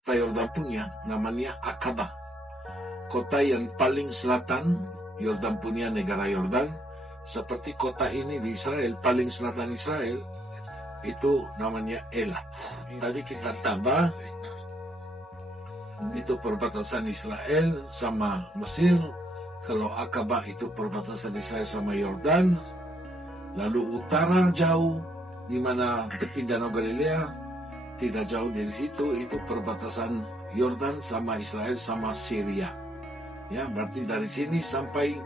kota Yordan punya namanya Akaba. Kota yang paling selatan Yordan punya negara Yordan, seperti kota ini di Israel, paling selatan Israel itu namanya Elat. Tadi kita tambah itu perbatasan Israel sama Mesir. Kalau Akaba itu perbatasan Israel sama Yordan. Lalu utara jauh di mana tepi Danau Galilea, tidak jauh dari situ itu perbatasan Yordan sama Israel sama Syria. Ya, berarti dari sini sampai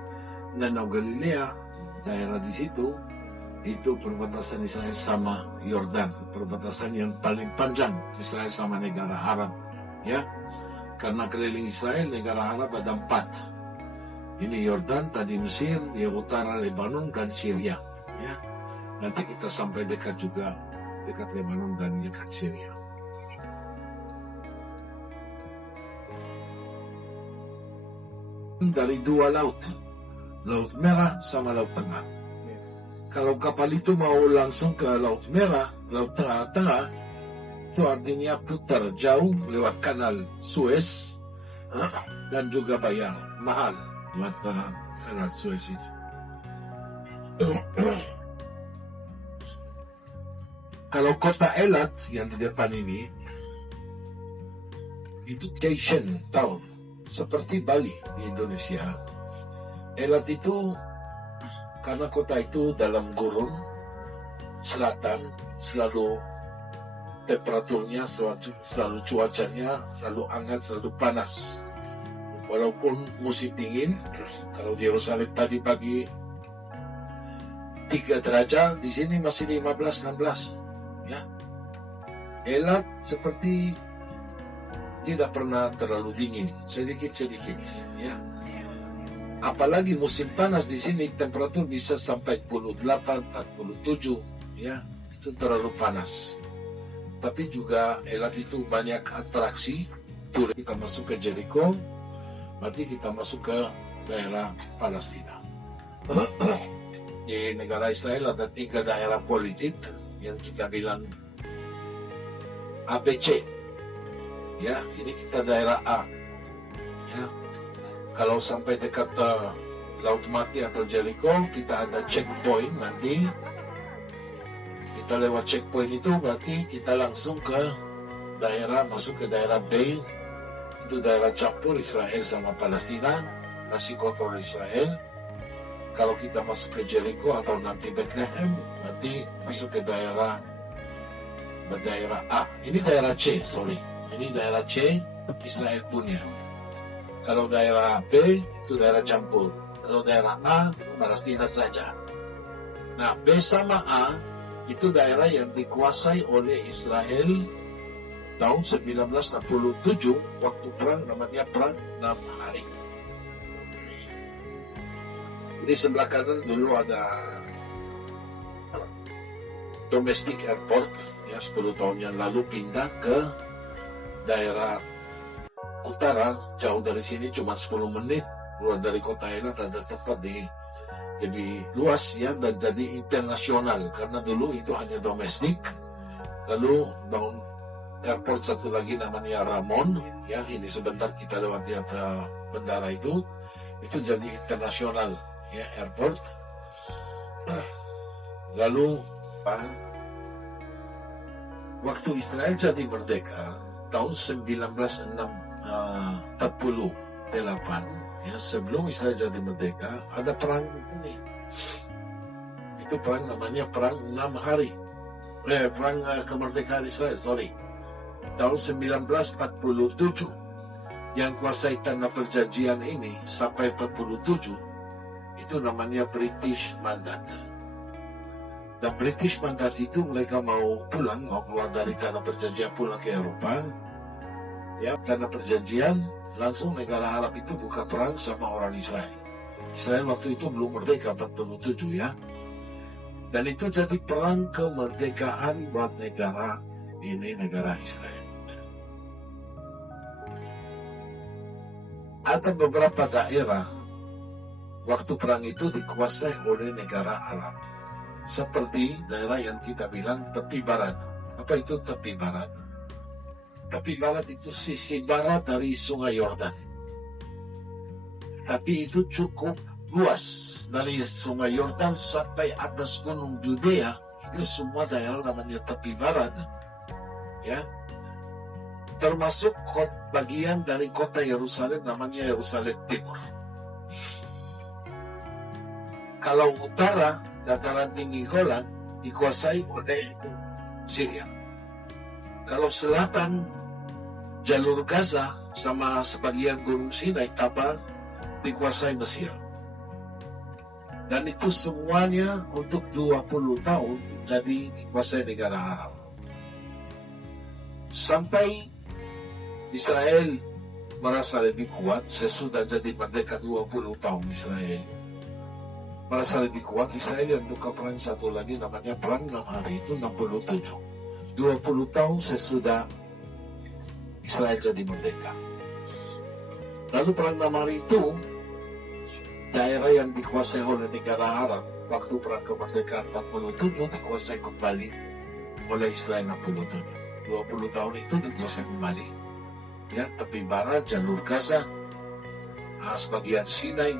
Danau Galilea, daerah di situ itu perbatasan Israel sama Yordan, perbatasan yang paling panjang Israel sama negara Arab. Ya, karena keliling Israel negara Arab ada 4. Ini Yordan, tadi Mesir, di utara Lebanon dan Syria. Ya, nanti kita sampai dekat juga, dekat Lebanon dan dekat Syria. Dari 2 laut, Laut Merah sama Laut Tengah. Kalau kapal itu mau langsung ke Laut Merah, Laut Tengah, itu artinya putar jauh lewat kanal Suez dan juga bayar mahal buat kanal Suez itu. Kalau kota Elat yang di depan ini itu Asian town, seperti Bali di Indonesia. Elat itu karena kota itu dalam gurun selatan, selalu temperaturnya, selalu cuacanya selalu hangat, selalu panas. Walaupun musim dingin, kalau di Yerusalem tadi pagi 3 derajat, di sini masih 15-16. Ya, Elat seperti tidak pernah terlalu dingin, sedikit-sedikit. Ya, apalagi musim panas di sini temperatur bisa sampai 48-47. Ya, itu terlalu panas. Tapi juga Elat itu banyak atraksi. Turis kita masuk ke Jericho, berarti kita masuk ke daerah Palestina. Di negara Israel ada 3 daerah politik yang kita bilang ABC. Ya, ini kita daerah A. Ya, kalau sampai dekat Laut Mati atau Jericho, kita ada checkpoint nanti. Kita lewat checkpoint itu berarti kita langsung ke daerah, masuk ke daerah B. Itu daerah campur Israel sama Palestina, masih kontrol Israel. Kalau kita masuk ke Jericho atau nanti Bethlehem, nanti masuk ke daerah A. Ini daerah C, sorry. Ini daerah C, Israel punya. Kalau daerah B, itu daerah campur. Kalau daerah A, Palestina saja. Nah, B sama A, itu daerah yang dikuasai oleh Israel tahun 1967, waktu perang, namanya Perang 6 Hari. Di sebelah kanan dulu ada domestic airport, ya 10 tahun yang lalu pindah ke daerah utara, jauh dari sini cuma 10 menit, keluar dari kota Elat ada tempat jadi luas ya, dan jadi internasional, karena dulu itu hanya domestik. Lalu bangun airport satu lagi namanya Ramon, ya ini sebentar kita lewat di atas bandara itu jadi internasional. Ya, airport. Lalu waktu Israel jadi merdeka tahun 1948, ya, sebelum Israel jadi merdeka ada perang ini. Itu perang namanya Perang 6 Hari. Perang kemerdekaan Israel, sorry. Tahun 1947. Yang kuasai tanah perjanjian ini sampai 47 itu namanya British Mandate. Dan British Mandate itu mereka mau pulang, mau keluar dari tanah perjanjian, pulang ke Eropa. Ya, tanah perjanjian, langsung negara Arab itu buka perang sama orang Israel. Israel waktu itu belum merdeka, 47 ya. Dan itu jadi perang kemerdekaan buat negara ini, negara Israel. Ada beberapa daerah waktu perang itu dikuasai oleh negara Arab. Seperti daerah yang kita bilang tepi barat. Apa itu tepi barat? Tepi barat itu sisi barat dari Sungai Yordan. Tapi itu cukup luas. Dari Sungai Yordan sampai atas gunung Judea, itu semua daerah namanya tepi barat. Ya, termasuk bagian dari kota Yerusalem namanya Yerusalem Timur. Kalau utara, dataran tinggi Golan dikuasai oleh Syria. Kalau selatan, jalur Gaza sama sebagian gunung Sinai kapal dikuasai Mesir. Dan itu semuanya untuk 20 tahun jadi dikuasai negara Arab. Sampai Israel merasa lebih kuat sesudah jadi merdeka 20 tahun Israel. Merasa lebih kuat, Israel yang buka perang satu lagi namanya Perang 6 Hari itu 67. 20 tahun sesudah Israel jadi merdeka. Lalu Perang 6 Hari itu daerah yang dikuasai oleh negara Arab waktu perang kemerdekaan 47 dikuasai kembali oleh Israel 67. 20 tahun itu dikuasai kembali. Ya, tepi barat, jalur Gaza, sebagian Sinai,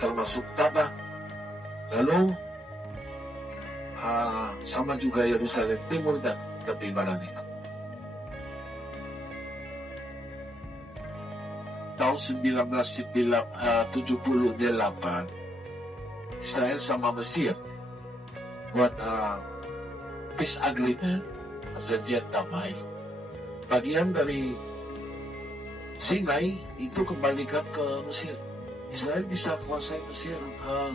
termasuk Tabah. Lalu sama juga Yerusalem Timur dan tepi barat itu. Tahun 1978 Israel sama Mesir buat peace agreement, perjanjian damai. Bagian dari Sinai itu kembalikan ke Mesir. Israel bisa kuasai Mesir,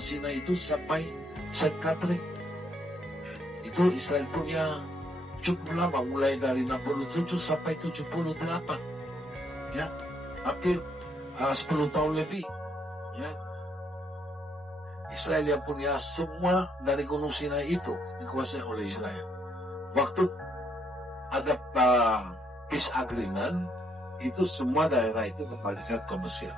Sinai itu sampai Saint Catherine. Itu Israel punya cukup lama, mulai dari 67 sampai 78. Ya, hampir 10 tahun lebih. Ya, Israel yang punya semua dari gunung Sinai itu dikuasai oleh Israel. Waktu ada peace agreement, itu semua daerah itu kembalikan ke Mesir.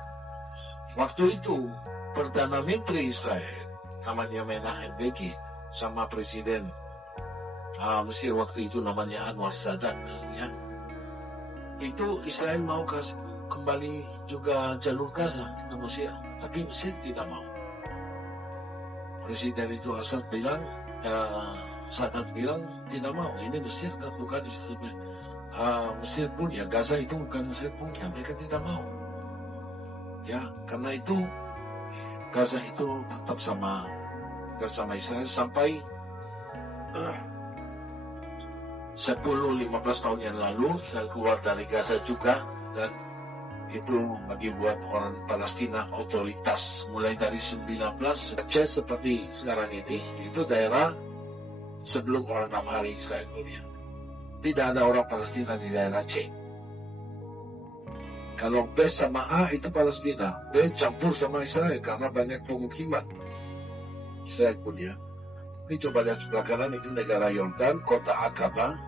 Waktu itu Perdana Menteri Israel namanya Menahem Begin sama Presiden Mesir waktu itu namanya Anwar Sadat, ya. Itu Israel mau kembali juga jalur Gaza ke Mesir, tapi Mesir tidak mau. Presiden itu Sadat bilang tidak mau. Ini Mesir kan bukan Mesir punya, Gaza itu bukan Mesir punya, mereka tidak mau. Ya, karena itu Gaza itu tetap sama Israel sampai 10-15 tahun yang lalu Israel keluar dari Gaza juga, dan itu bagi buat orang Palestina otoritas mulai dari 19 Aceh seperti sekarang ini. Itu daerah sebelum orang 6 hari Israel punya. Tidak ada orang Palestina di daerah C. Kalau B sama A itu Palestina, B campur sama Israel karena banyak pemukiman Israel punya. Ini coba lihat sebelah kanan, itu negara Yordan, kota Aqaba.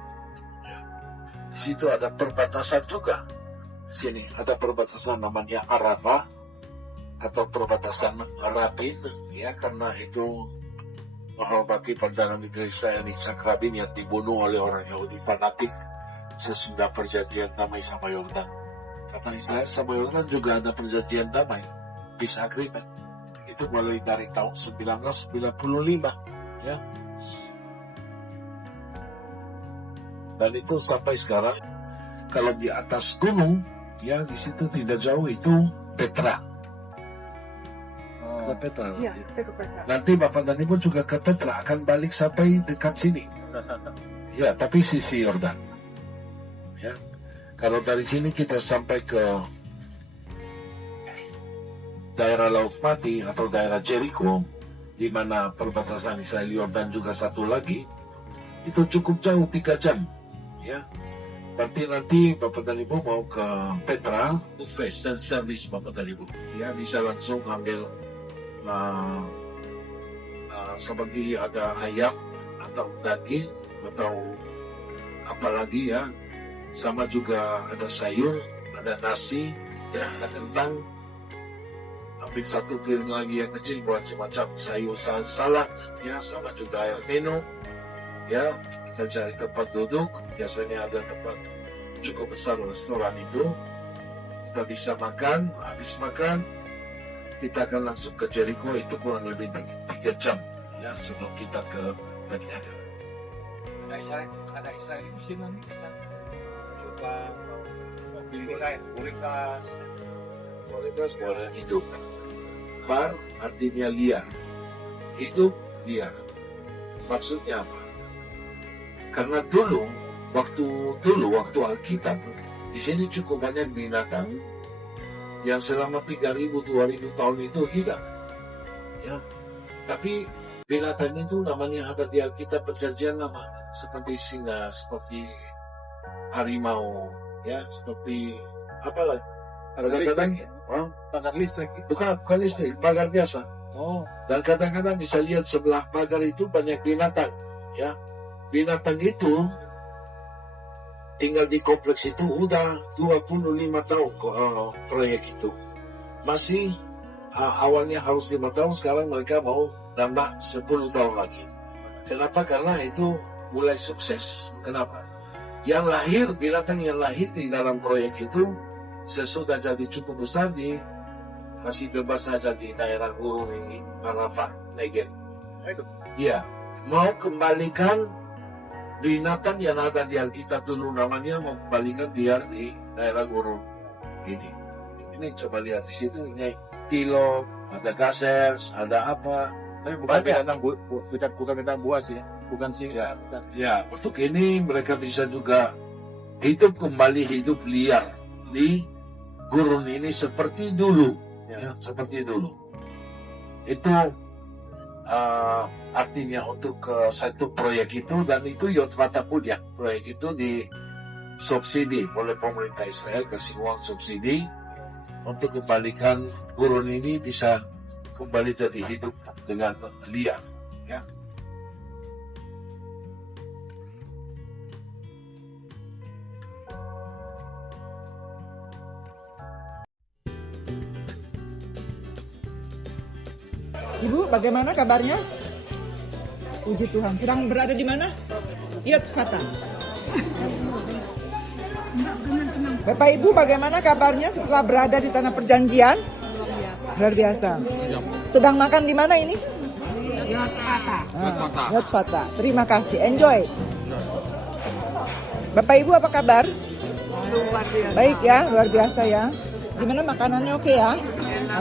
Di situ ada perbatasan juga. Sini ada perbatasan namanya Arafah atau perbatasan Rabin, ya, karena itu menghormati Perdana Menteri Israel Yitzhak Rabin yang dibunuh oleh orang Yahudi fanatik sesudah perjanjian damai sama Yordan. Karena Israel sama Yordan juga ada perjanjian damai, peace agreement. Itu mulai dari tahun 1995, ya. Dan itu sampai sekarang. Kalau di atas gunung, ya, di situ tidak jauh itu Petra. Ke Petra. Iya, kita ke Petra. Nanti Bapak dan Ibu juga ke Petra, akan balik sampai dekat sini. Ya, tapi sisi Yordan. Ya. Kalau dari sini kita sampai ke daerah Laut Mati atau daerah Jericho, di mana perbatasan Israel Yordan juga satu lagi, itu cukup jauh 3 jam. Ya. Berarti nanti Bapak dan Ibu mau ke Petra, buffet self-service Bapak dan Ibu. Ya, bisa langsung ambil seperti ada ayam atau daging atau apalagi, ya. Sama juga ada sayur, ada nasi, ya, ada kentang. Ambil satu piring lagi yang kecil buat semacam sayur salad, ya, sama juga air minum. Ya, kita kita cari tempat duduk. Biasanya ada tempat cukup besar restoran itu. Kita bisa makan, habis makan kita akan langsung ke Jericho, itu kurang lebih 3 jam ya sebelum kita ke Bethlehem. Ada Israel di sini bisa coba kualitas hidup. Bar artinya liar, hidup liar. Maksudnya apa? Karena waktu Alkitab di sini cukup banyak binatang yang selama 3.000-2.000 tahun itu hilang. Ya, tapi binatang itu namanya ada di Alkitab Perjanjian Lama, seperti singa, seperti harimau, ya, seperti apa lagi? Kadang-kadang pagar listrik. Bukan listrik, pagar biasa. Oh. Dan kadang-kadang bisa lihat sebelah pagar itu banyak binatang, ya. Binatang itu tinggal di kompleks itu udah 25 tahun proyek itu. Masih awalnya harus 5 tahun, sekarang mereka mau nambah 10 tahun lagi. Kenapa? Karena itu mulai sukses. Kenapa? Binatang yang lahir di dalam proyek itu sesudah jadi cukup besar masih bebas saja di daerah gurun ini, Arafah, Negev. Iya, mau kembalikan binatang yang ada di Alkitab dulu namanya, mau kembalikan biar di daerah gurun ini. Ini coba lihat di situ, ini tilo, ada gazelles, ada apa. Tapi bukan binatang buas ya, bukan sih. Ya, untuk ini mereka bisa juga hidup liar di gurun ini seperti dulu. Ya, seperti dulu. Itu artinya untuk satu proyek itu, dan itu Yotvata punya. Proyek itu disubsidi oleh pemerintah Israel, kasih uang subsidi untuk kembalikan gurun ini bisa kembali jadi hidup dengan liar. Ya. Ibu, bagaimana kabarnya? Puji Tuhan. Sedang berada di mana? Yotvata. Bapak Ibu, bagaimana kabarnya setelah berada di tanah perjanjian? Luar biasa. Sedang makan di mana ini? Yotvata. Terima kasih. Enjoy. Bapak Ibu, apa kabar? Baik ya, luar biasa ya. Gimana makanannya, oke ya?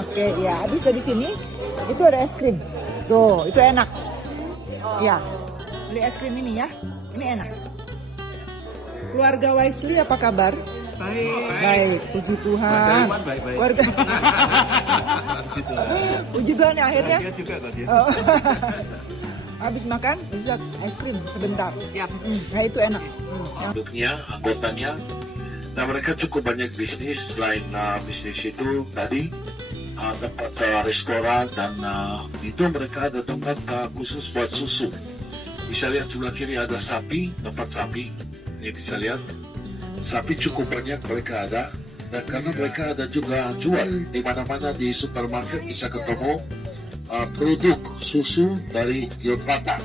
Oke ya. Habis dari sini itu ada es krim. Tuh, itu enak. Ya, beli es krim ini ya. Ini enak. Keluarga Wisely apa kabar? Baik, puji Tuhan. Baik. Keluarga. Puji Tuhan ya akhirnya. Dia juga kok dia. Oh. Habis makan, bisa es krim sebentar. Siap. Nah, itu enak. Anggotanya. Nah, mereka cukup banyak bisnis. Selain bisnis itu tadi, tempat restoran, dan itu mereka ada tempat khusus buat susu. Bisa lihat sebelah kiri ada sapi, tempat sapi. Ini bisa lihat sapi cukup banyak mereka ada, dan karena mereka ada juga jual di mana-mana di supermarket bisa ketemu produk susu dari Yotvata.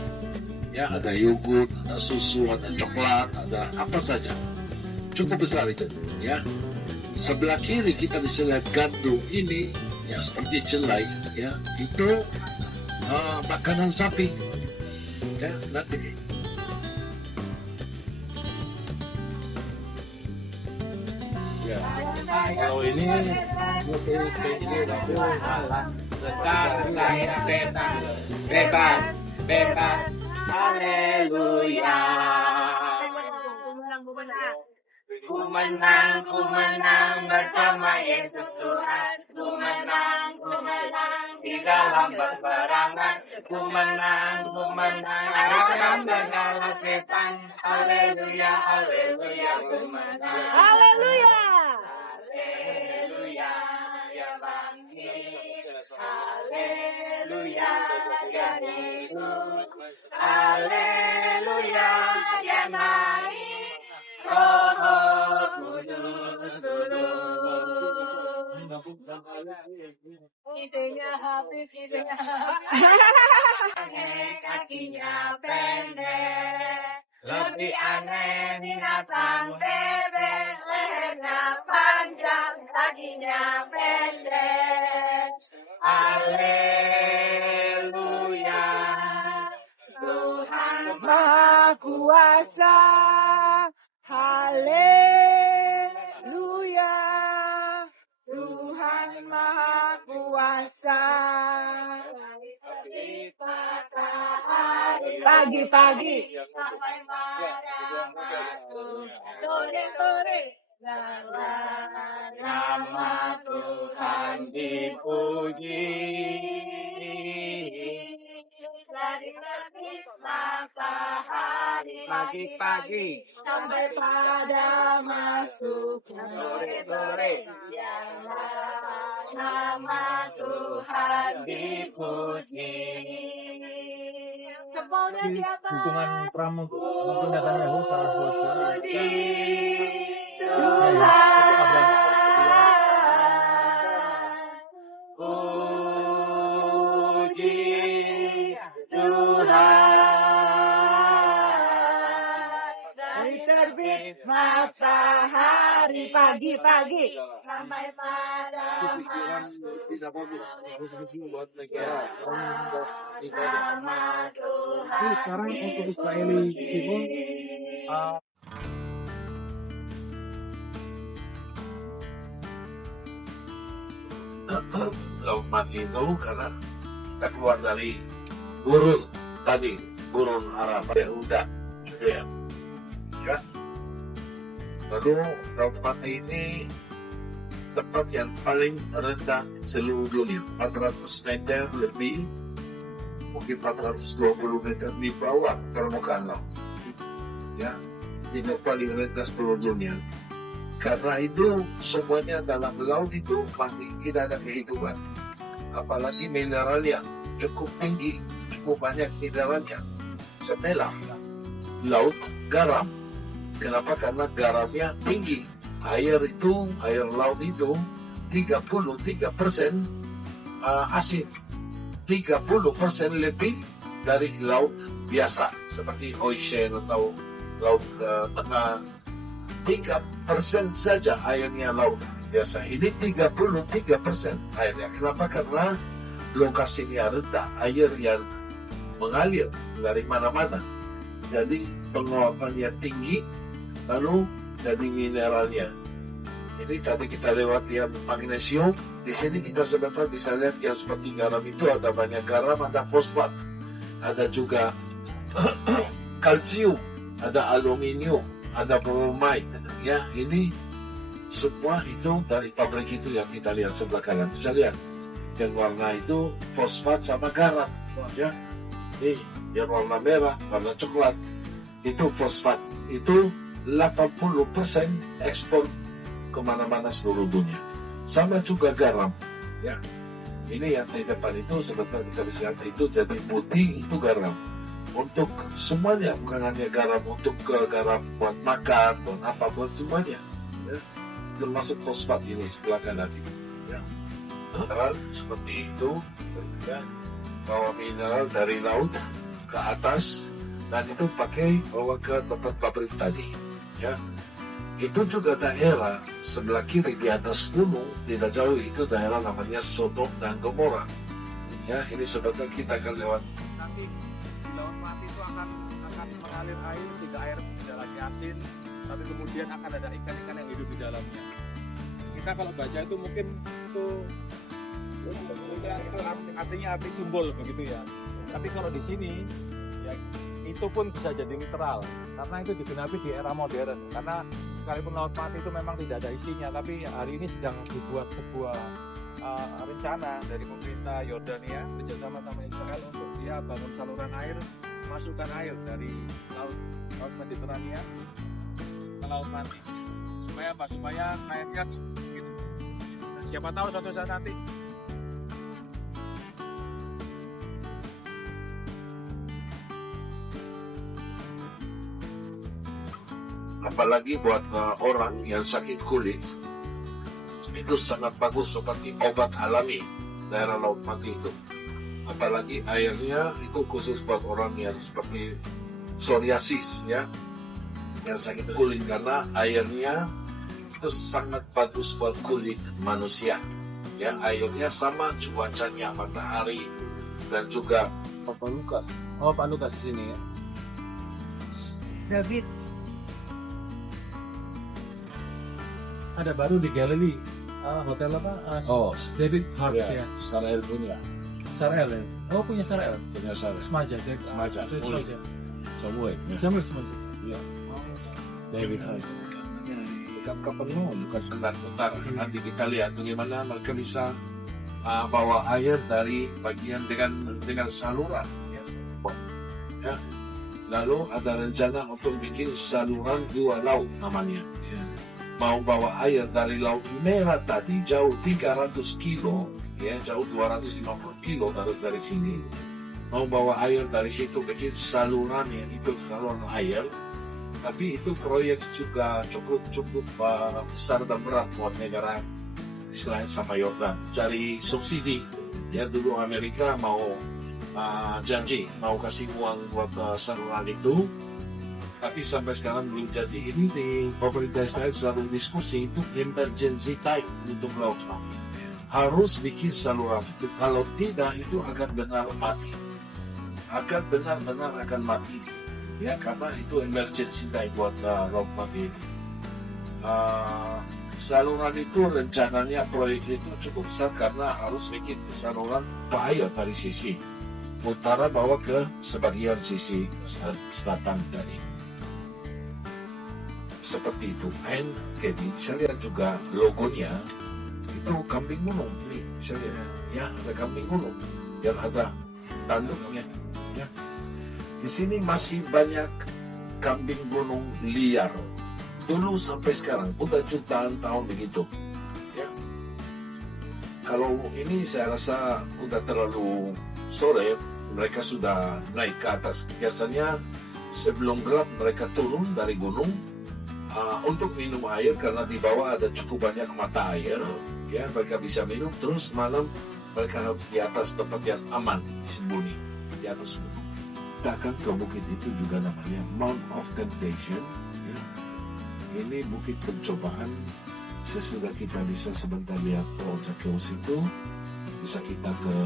Ya, ada yogurt, ada susu, ada coklat, ada apa saja. Cukup besar itu, ya. Sebelah kiri kita bisa lihat gandum ini. Ya, seperti jelai, ya, itu makanan sapi, ya, nanti. Ya. Kalau ini bebas, haleluya. Ku menang bersama Yesus Tuhan. Ku menang di dalam peperangan. Ku menang atas segala setan. Haleluya, ku menang. Haleluya. Haleluya, ya bangkit. Haleluya, ya hidup. Haleluya, ya naik. Roh Kudus turun. Idenya habis. Kakinya pendek. aneh binatang bebek, lehernya panjang, kakinya pendek. Haleluya, Tuhan Maha Kuasa. Haleluya, Tuhan Maha Kuasa. Pagi-pagi sampai pada masuk sore-sore, nama Tuhan dipuji. Dari terbit matahari pagi-pagi sampai pada masuk sore-sore, nama Tuhan dipuji. Jempolnya di atas. Dukungan Netanyahu sangat luar biasa. Puji Tuhan. Dari terbit matahari pagi-pagi sampai pada masuk Tidak bagus, harus begini buat negara. nama Tuhan. Tapi sekarang untuk Israeli Timur, Laut Mati itu karena kita keluar dari gurun tadi, gurun Arab Yehuda, gitu ya. Ya. Lalu Laut Mati ini tempat yang paling rendah seluruh dunia, 400 meter lebih, mungkin 420 meter di bawah permukaan laut. Ya, itu paling rendah seluruh dunia. Karena itu semuanya dalam laut itu mati, tidak ada kehidupan. Apalagi mineralnya cukup tinggi, cukup banyak mineralnya. Sebelah laut garam. Kenapa? Karena garamnya tinggi. Air laut itu 33% asin, 30% lebih dari laut biasa seperti ocean atau laut tengah. 3% saja airnya laut biasa. Ini 33% airnya. Kenapa? Karena lokasinya rendah, air yang mengalir dari mana-mana. Jadi penguapannya tinggi, lalu jadi mineralnya. Ini tadi kita lewat yang magnesium. Di sini kita sebentar bisa lihat yang seperti garam itu ada banyak garam, ada fosfat, ada juga kalsium, ada aluminium, ada bromide. Ya, ini semua itu dari pabrik itu yang kita lihat sebelah kanan. Bisa lihat yang warna itu fosfat sama garam. Ya, ini yang warna merah, warna coklat itu fosfat. Itu 80% ekspor kemana-mana seluruh dunia. Sama juga garam. Ya, ini yang di depan itu sebentar kita bisa lihat itu jadi putih itu garam. Untuk semuanya, bukan hanya garam untuk garam buat makan, buat apa, buat semuanya. Ya. Termasuk fosfat ini sebelah kanan itu. Ya. Mineral seperti itu, ya. Bawa mineral dari laut ke atas dan itu pakai bawa ke tempat pabrik tadi. Ya. Itu juga daerah sebelah kiri di atas gunung, tidak jauh itu daerah namanya Sodom dan Gomora. Ya, ini sebentar kita akan lewat. nanti Laut Mati itu akan mengalir air sehingga air tidak lagi asin, tapi kemudian akan ada ikan-ikan yang hidup di dalamnya. Kita kalau baca itu mungkin itu artinya arti simbol begitu ya. Tapi kalau di sini ya itu pun bisa jadi literal karena itu digenapi di era modern. Karena sekalipun Laut Mati itu memang tidak ada isinya, tapi hari ini sedang dibuat sebuah rencana dari pemerintah Yordania bekerjasama sama Israel untuk dia bangun saluran air, masukkan air dari laut Mediterania ke Laut Mati supaya apa? Supaya airnya gitu. Siapa tahu suatu saat nanti apalagi buat orang yang sakit kulit itu sangat bagus seperti obat alami daerah Laut Mati itu. Apalagi airnya itu khusus buat orang yang seperti psoriasis ya, biar sakit kulit karena airnya itu sangat bagus buat kulit manusia. Ya, airnya sama cuacanya, matahari dan juga Pak Lukas. Oh, Pak Lukas di sini ya. David. Ada baru di Galilee. Hotel apa? David Hart ya. Sarel punya. Sarel ya. Oh, punya Sarel. Punya Sarel. Semaja. Semaja. Semaja. Samuel. Semaja. Iya. David Hart. Kapan mau dekat Selatan Utara. Nanti kita lihat bagaimana mereka bisa bawa air dari bagian dengan saluran. Ya. Lalu ada rencana untuk bikin saluran 2 laut namanya. Ya. Mau bawa air dari Laut Merah tadi jauh 300 kilo, ya jauh 250 kilo dari sini. Mau bawa air dari situ bikin saluran, ya itu saluran air. Tapi itu proyek juga cukup besar dan berat buat negara Israel sama Yordan. Cari subsidi. Ya dulu Amerika mau janji mau kasih uang buat saluran itu, tapi sampai sekarang belum jadi. Ini di pemerintah Israel selalu diskusi itu emergency type untuk laut. Harus bikin saluran itu. Kalau tidak itu akan benar mati. Akan benar-benar akan mati. Ya karena itu emergency type buat laut mati itu. Saluran itu rencananya proyek itu cukup besar karena harus bikin saluran air dari sisi utara bawa ke sebagian sisi selatan tadi. Seperti itu. Dan jadi saya lihat juga logonya itu kambing gunung. Ini saya lihat ya ada kambing gunung dan ada tanduknya. Ya. Di sini masih banyak kambing gunung liar. Dulu sampai sekarang udah jutaan tahun begitu. Ya. Kalau ini saya rasa udah terlalu sore, mereka sudah naik ke atas. Biasanya sebelum gelap mereka turun dari gunung untuk minum air karena di bawah ada cukup banyak mata air. Ya, mereka bisa minum. Terus malam mereka harus di atas tempat yang aman, sembunyi di atas gunung. Kita akan ke bukit itu juga namanya Mount of Temptation. Ya. Ini bukit pencobaan. Sesudah kita bisa sebentar lihat Zakheus itu, bisa kita ke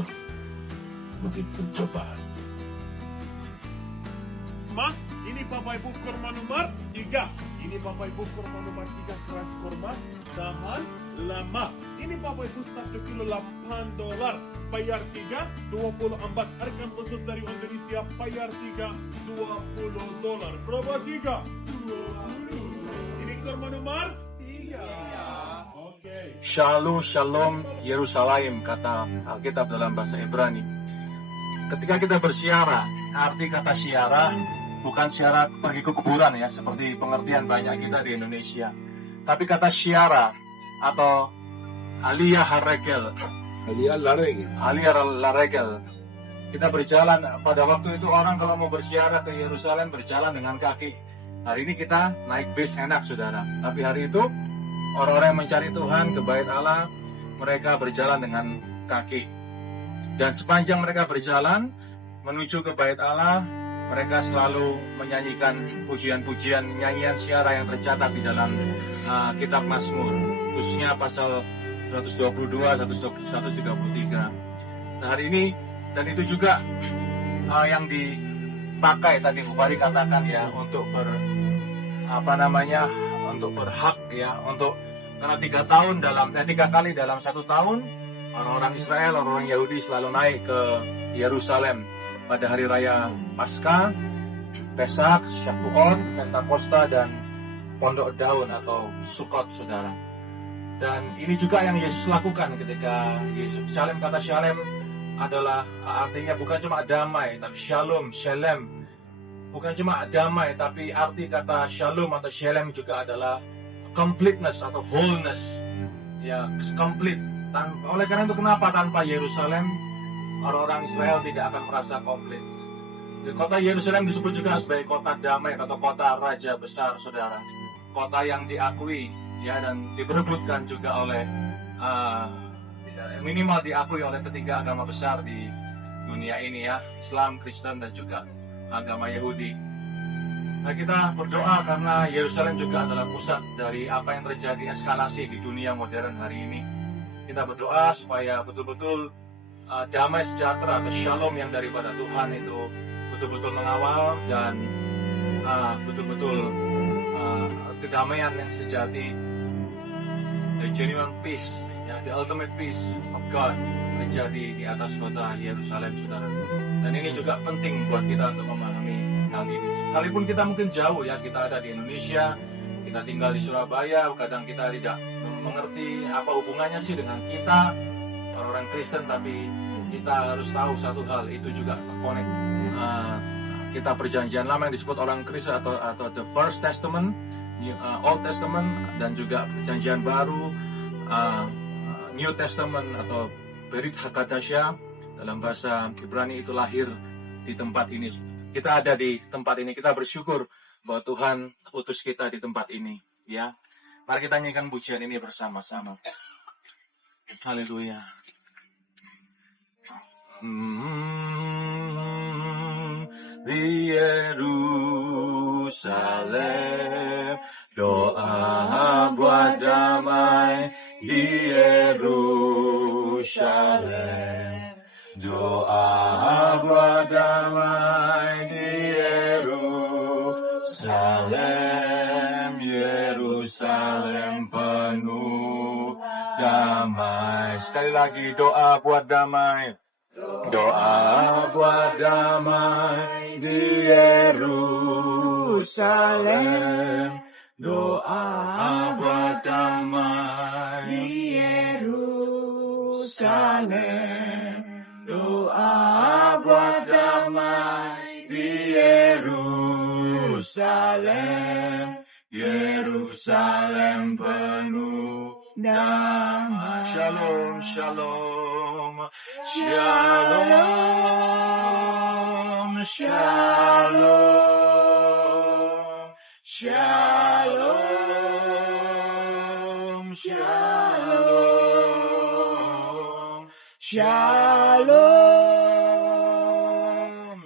bukit pencobaan. Ma, ini Bapak Ibu kurma nomor 3. Ini Bapak Ibu kurma nomor 3 keras kurma. Tahan lama. Ini Bapak Ibu 1 kilo $8. Bayar 3, 24. Harga khusus dari Indonesia bayar 3, $20. Berapa 3? 20. Ini kurma nomor 3. Oke. Shalom Yerusalem, kata Alkitab dalam bahasa Ibrani. Ketika kita bersiara, arti kata siara bukan siara pergi ke kuburan ya, seperti pengertian banyak kita di Indonesia. Tapi kata siara atau aliyah haregel, aliyah laregel. Kita berjalan, pada waktu itu orang kalau mau bersiara ke Yerusalem berjalan dengan kaki. Hari ini kita naik bis enak saudara. Tapi hari itu orang-orang yang mencari Tuhan ke Bait Allah, mereka berjalan dengan kaki. Dan sepanjang mereka berjalan menuju ke Bait Allah, mereka selalu menyanyikan pujian-pujian, nyanyian syiara yang tercatat di dalam kitab Mazmur, khususnya pasal 122, 133. Nah, hari ini, dan itu juga yang dipakai tadi Bupati katakan ya, untuk untuk berhak ya, untuk karena 3 kali dalam 1 tahun orang-orang Israel, orang-orang Yahudi selalu naik ke Yerusalem pada hari raya Paskah, Pesak, Shavuot, Pentakosta, dan Pondok Daun atau Sukkot, saudara. Dan ini juga yang Yesus lakukan ketika Yesus Shalem. Kata Shalem adalah artinya bukan cuma damai, tapi Shalom, Shalem. Bukan cuma damai, tapi arti kata Shalom atau Shalem juga adalah completeness atau wholeness. Ya, complete. Oleh karena itu kenapa tanpa Yerusalem orang-orang Israel tidak akan merasa komplit. Di kota Yerusalem disebut juga sebagai kota damai atau kota raja besar, saudara. Kota yang diakui ya dan diperebutkan juga oleh minimal diakui oleh ketiga agama besar di dunia ini ya, Islam, Kristen, dan juga agama Yahudi. Nah, kita berdoa karena Yerusalem juga adalah pusat dari apa yang terjadi eskalasi di dunia modern hari ini. Kita berdoa supaya betul-betul damai sejahtera atau shalom yang daripada Tuhan itu betul-betul mengawal dan betul-betul kedamaian yang sejati, the genuine peace, ya, the ultimate peace of God terjadi di atas kota Yerusalem, saudara. Dan ini juga penting buat kita untuk memahami hal ini. Sekalipun kita mungkin jauh ya, kita ada di Indonesia, kita tinggal di Surabaya, kadang kita tidak mengerti apa hubungannya sih dengan kita, orang-orang Kristen, tapi kita harus tahu satu hal, itu juga terkonek. Kita perjanjian lama yang disebut orang Kristen atau the First Testament, Old Testament, dan juga perjanjian baru, New Testament atau Berit Hakadasha dalam bahasa Ibrani itu lahir di tempat ini. Kita ada di tempat ini, kita bersyukur bahwa Tuhan utus kita di tempat ini. Ya, mari kita nyanyikan pujian ini bersama-sama. Haleluya. Di Yerusalem, doa buat damai di Yerusalem, doa buat damai di Yerusalem, Yerusalem penuh damai. Sekali lagi, doa buat damai. Doa buat damai di Yerusalem, doa buat damai di Yerusalem, doa buat damai di Yerusalem, Yerusalem penuh damai. Shalom, shalom, shalom, shalom, shalom, shalom, shalom,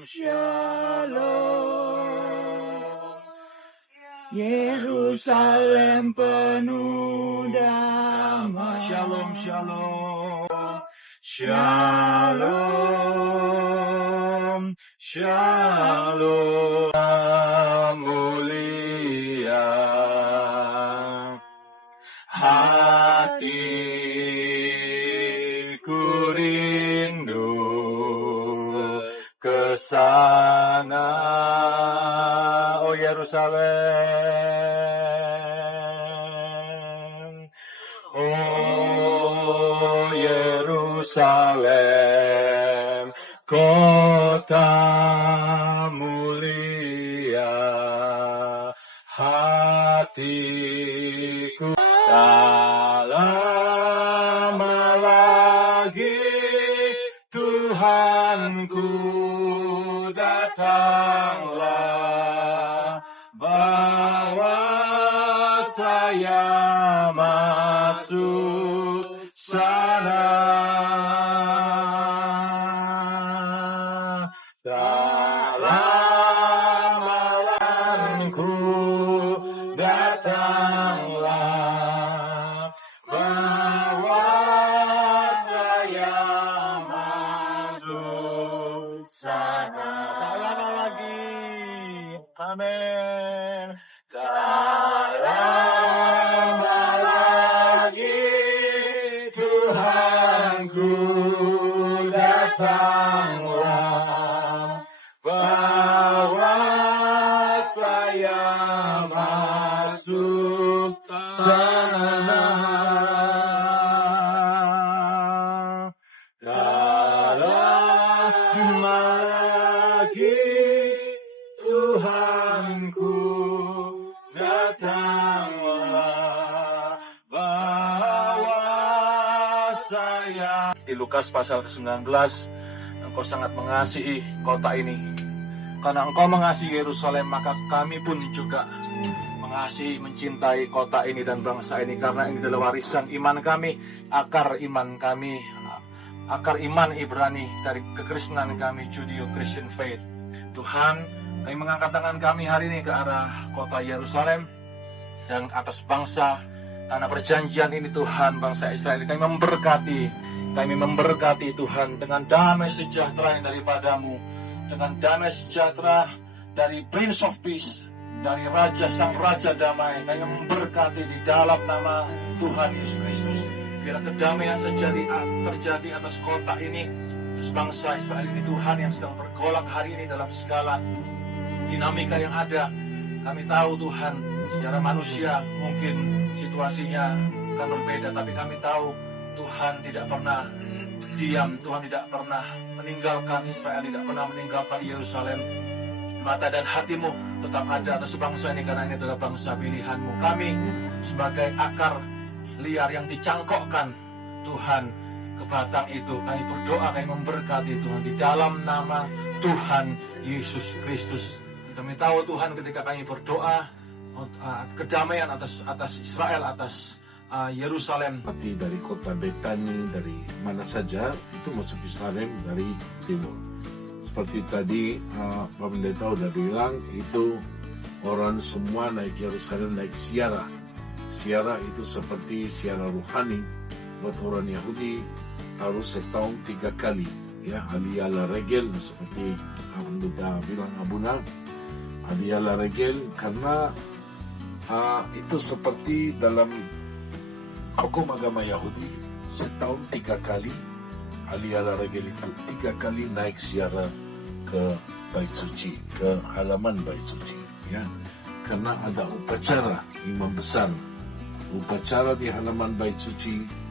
shalom. Yerusalem penuh damai. Shalom, shalom, shalom, shalom. Mulia hatiku rindu ke sana, oh Yerusalem, oh Yerusalem, kota mulia, hatiku tak lama lagi Tuhanku datanglah, bawa saya masuk sana. Malamku datanglah, bawa saya masuk sana. Tak lama lagi, amin. Tak lama lagi Tuhanku datanglah, bawa saya masuk sana. Tak lama lagi Tuhanku datanglah, bawa saya. Di Lukas pasal ke-19, Engkau sangat mengasihi kota ini. Karena Engkau mengasihi Yerusalem, maka kami pun juga mengasihi, mencintai kota ini dan bangsa ini. Karena ini adalah warisan iman kami, akar iman kami, akar iman Ibrani dari kekristenan kami, Judeo-Christian faith. Tuhan, Kami mengangkat tangan kami hari ini ke arah kota Yerusalem dan atas bangsa tanah perjanjian ini Tuhan, bangsa Israel. Kami memberkati Tuhan dengan damai sejahtera yang daripadamu, dengan damai sejahtera dari Prince of Peace, dari Raja Sang Raja Damai. Kami memberkati di dalam nama Tuhan Yesus Kristus. Biar kedamaian terjadi atas kota ini, atas bangsa Israel ini Tuhan, yang sedang bergolak hari ini dalam segala dinamika yang ada. Kami tahu Tuhan, secara manusia mungkin situasinya akan berbeda, tapi kami tahu Tuhan tidak pernah diam, Tuhan tidak pernah meninggalkan Israel, tidak pernah meninggalkan Yerusalem. Mata dan hatimu tetap ada atas bangsa ini, karena ini adalah bangsa pilihanmu. Kami sebagai akar liar yang dicangkokkan Tuhan ke batang itu, kami berdoa, kami memberkati Tuhan di dalam nama Tuhan Yesus Kristus. Kami tahu Tuhan, ketika kami berdoa kedamaian atas Israel, atas Yerusalem. Mati dari kota Betani, dari mana saja itu masuk Yerusalem dari timur. Seperti tadi Pak Pendeta udah bilang, itu orang semua naik Yerusalem, naik ziarah. Ziarah itu seperti ziarah rohani. Buat orang Yahudi harus setahun 3 kali, ya, aliyah la regel, seperti Pak Pendeta bilang Abuna, aliyah la regel, karena itu seperti dalam hukum agama Yahudi, setahun 3 kali aliyah la regel itu 3 kali naik ziarah ke Bait Suci, ke halaman Bait Suci, ya, karena ada upacara imam besar, upacara di halaman Bait Suci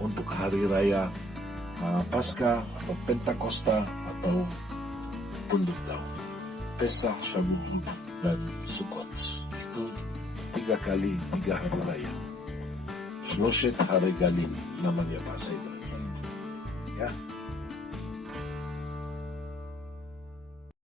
untuk hari raya Paskah atau Pentakosta atau Punduk Daun, Pesach, Shavuot dan Sukkot. Itu 3 kali 3 hari raya. Shloshet Haregalim namanya bahasa Ibrani. Ya,